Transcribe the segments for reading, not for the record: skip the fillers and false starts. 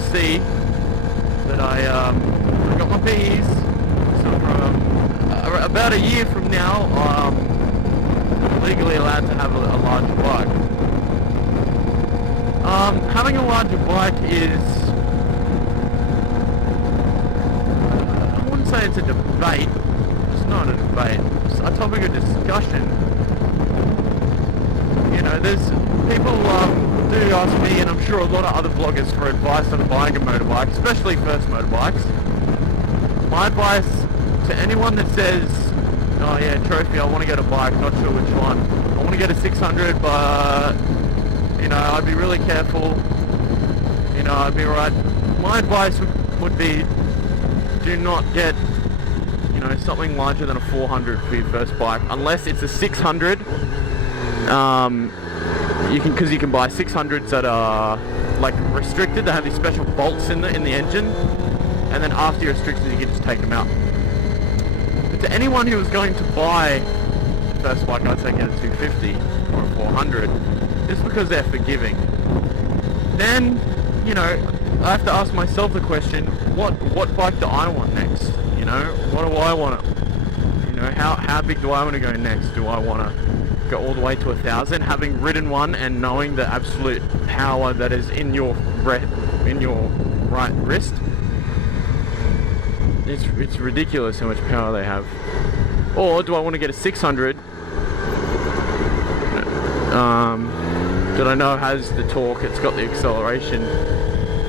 you'll see that I got my P's. So from about a year from now, I'm legally allowed to have a larger bike. Having a larger bike is, I wouldn't say it's a debate. It's not a debate. It's a topic of discussion. You know, there's people do ask me, and I'm sure a lot of other vloggers, for advice on buying a motorbike, especially first motorbikes. My advice to anyone that says, oh yeah, Trophy, I want to get a bike, not sure which one. I want to get a 600, but you know, I'd be really careful. You know, I'd be right. My advice would be, do not get, you know, something larger than a 400 for your first bike, unless it's a 600. Because you can buy 600s that are like restricted. They have these special bolts in the engine, and then after you're restricted, you can just take them out. But to anyone who was going to buy the first bike, I'd say get a 250 or a 400, just because they're forgiving. Then, you know, I have to ask myself the question: what bike do I want next? You know, what do I want? You know, how big do I want to go next? Do I want to go all the way to 1,000, having ridden one and knowing the absolute power that is in your right wrist? It's ridiculous how much power they have. Or do I want to get a 600 that I know has the torque, it's got the acceleration,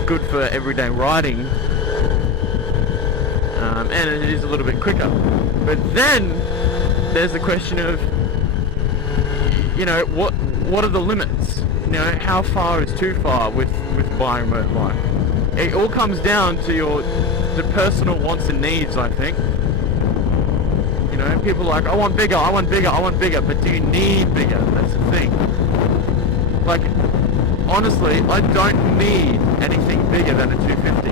good for everyday riding, and it is a little bit quicker. But then there's the question of, you know, what are the limits? You know, how far is too far with buying a motorbike? It all comes down to the personal wants and needs, I think. You know, people are like, I want bigger, I want bigger, I want bigger, but do you need bigger? That's the thing. Like, honestly, I don't need anything bigger than a 250.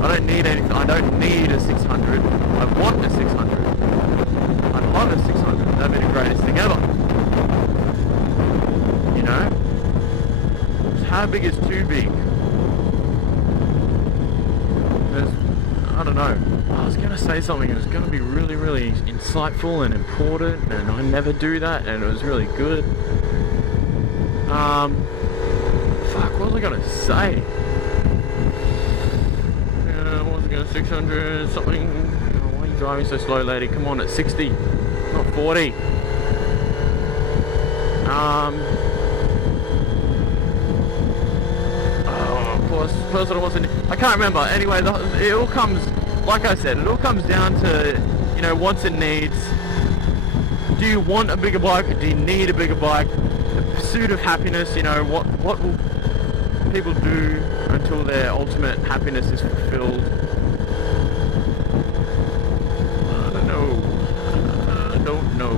I don't need anything. I don't need a 600. I want a 600. I love a 600. That'd be the greatest thing ever. You know? How big is too big? I don't know. I was going to say something. It was going to be really, really insightful and important, and I never do that, and it was really good. Fuck, what was I going to say? I was going to 600, something. Why are you driving so slow, lady? Come on, at 60, not 40. Plus it wasn't. I can't remember. Anyway, it all comes, like I said, it all comes down to, you know, wants and needs. Do you want a bigger bike, or do you need a bigger bike? The pursuit of happiness. You know, what will people do until their ultimate happiness is fulfilled? I don't know.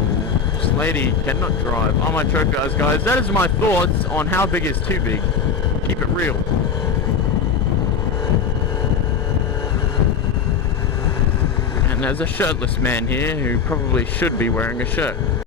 This lady cannot drive. Oh my Trophy guys, that is my thoughts on how big is too big. Keep it real. And there's a shirtless man here who probably should be wearing a shirt.